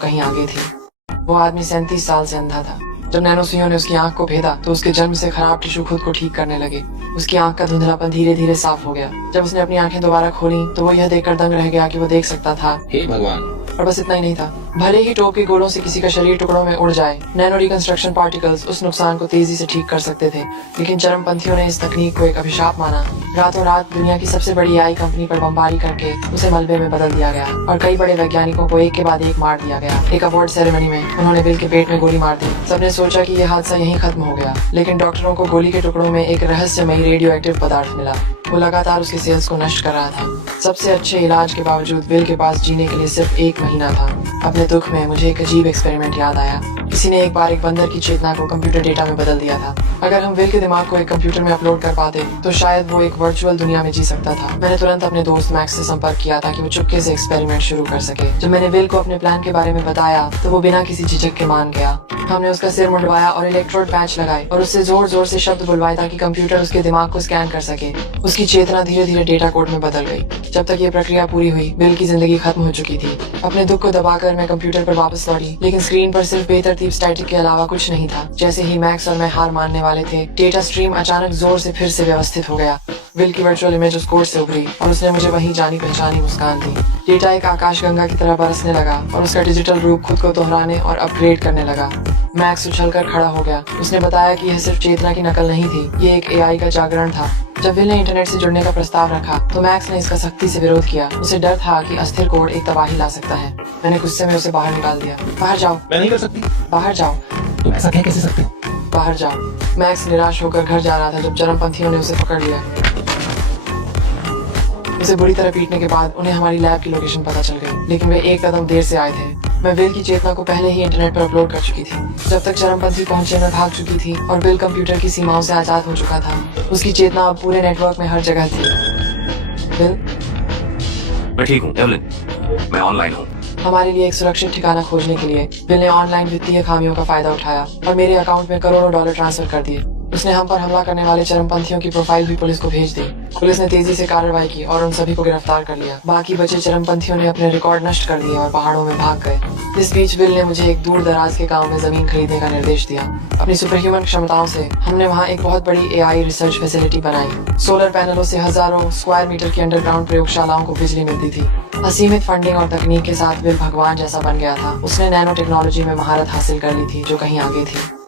कहीं आगे थी। वो आदमी 37 साल से अंधा था। जब नैनो सुइयों ने उसकी आंख को भेदा तो उसके जन्म से खराब टिश्यू खुद को ठीक करने लगे। उसकी आंख का धुंधलापन धीरे धीरे साफ हो गया। जब उसने अपनी आंखें दोबारा खोली तो वो यह देखकर दंग रह गया कि वो देख सकता था। हे भगवान। और बस इतना ही नहीं था। भले ही टोप के गोलों से किसी का शरीर टुकड़ों में उड़ जाए, नैनो रिकंस्ट्रक्शन पार्टिकल्स उस नुकसान को तेजी से ठीक कर सकते थे। लेकिन चरमपंथियों ने इस तकनीक को एक अभिशाप माना। रातों रात दुनिया की सबसे बड़ी एआई कंपनी पर बमबारी करके उसे मलबे में बदल दिया गया और कई बड़े वैज्ञानिकों को एक के बाद एक मार दिया गया। एक अवार्ड सेरेमनी में उन्होंने बिल के पेट में गोली मार दी। सबने सोचा कि यह हादसा यहीं खत्म हो गया, लेकिन डॉक्टरों को गोली के टुकड़ों में एक रहस्यमयी रेडियो एक्टिव पदार्थ मिला। वो लगातार उसकी सेल्स को नष्ट कर रहा था। सबसे अच्छे इलाज के बावजूद बिल के पास जीने के लिए सिर्फ 1 महीना था। अपने दुख में मुझे एक अजीब एक्सपेरिमेंट याद आया। किसी ने एक बार एक बंदर की चेतना को कंप्यूटर डेटा में बदल दिया था। अगर हम विल के दिमाग को एक कंप्यूटर में अपलोड कर पाते तो शायद वो एक वर्चुअल दुनिया में जी सकता था। मैंने तुरंत अपने दोस्त मैक्स से संपर्क किया ताकि वो चुपके से एक्सपेरिमेंट शुरू कर सके। जब मैंने विल को अपने प्लान के बारे में बताया तो वो बिना किसी झिझक के मान गया। हमने उसका सिर मुंडवाया और इलेक्ट्रोड पैच लगाए और उससे जोर जोर से शब्द बुलवाए ताकि कंप्यूटर उसके दिमाग को स्कैन कर सके। उसकी चेतना धीरे धीरे डेटा कोड में बदल गई। जब तक ये प्रक्रिया पूरी हुई बिल की जिंदगी खत्म हो चुकी थी। अपने दुख को दबाकर मैं कंप्यूटर पर वापस लौटी, लेकिन स्क्रीन पर सिर्फ बेतरतीब स्टैटिक के अलावा कुछ नहीं था। जैसे ही मैक्स और मैं हार मानने वाले थे, डेटा स्ट्रीम अचानक जोर से फिर से व्यवस्थित हो गया। विल की वर्चुअल इमेज उस कोड से उभरी और उसने मुझे वही जानी पहचानी मुस्कान दी। डेटा एक आकाशगंगा की तरह बरसने लगा और उसका डिजिटल रूप खुद को दोहराने और अपग्रेड करने लगा। मैक्स उछलकर खड़ा हो गया। उसने बताया कि यह सिर्फ चेतना की नकल नहीं थी, ये एक एआई का जागरण था। जब विल ने इंटरनेट से जुड़ने का प्रस्ताव रखा तो मैक्स ने इसका सख्ती से विरोध किया। उसे डर था कि अस्थिर कोड एक तबाही ला सकता है। मैंने गुस्से में उसे बाहर निकाल दिया। बाहर जाओ। मैं नहीं कर सकती। बाहर जाओ। तुम ऐसा कह कैसे सकते हो? बाहर जाओ। मैक्स निराश होकर घर जा रहा था जब चरमपंथियों ने उसे पकड़ लिया। उसे बुरी तरह पीटने के बाद उन्हें हमारी लैब की लोकेशन पता चल गई, लेकिन वे एक कदम देर से आए थे। मैं विल की चेतना को पहले ही इंटरनेट पर अपलोड कर चुकी थी। जब तक चरमपंथी पहुंचे मैं भाग चुकी थी और विल कंप्यूटर की सीमाओं से आजाद हो चुका था। उसकी चेतना अब पूरे नेटवर्क में हर जगह थी। विल, मैं ठीक हूँ एवलिन, मैं ऑनलाइन हूँ। हमारे लिए एक सुरक्षित ठिकाना खोजने के लिए विल ने ऑनलाइन वित्तीय खामियों का फायदा उठाया और मेरे अकाउंट में करोड़ों डॉलर ट्रांसफर कर दिए। उसने हम पर हमला करने वाले चरमपंथियों की प्रोफाइल भी पुलिस को भेज दी। पुलिस ने तेजी से कार्रवाई की और उन सभी को गिरफ्तार कर लिया। बाकी बचे चरमपंथियों ने अपने रिकॉर्ड नष्ट कर दिए और पहाड़ों में भाग गए। इस बीच विल ने मुझे एक दूर दराज के गांव में जमीन खरीदने का निर्देश दिया। अपनी सुपरह्यूमन क्षमताओं से हमने वहां एक बहुत बड़ी एआई रिसर्च फैसिलिटी बनाई। सोलर पैनलों से हजारों स्क्वायर मीटर की अंडरग्राउंड प्रयोगशालाओं को बिजली मिलती थी। असीमित फंडिंग और तकनीक के साथ विल भगवान जैसा बन गया था। उसने नैनो टेक्नोलॉजी में महारत हासिल कर ली थी जो कहीं आगे थी।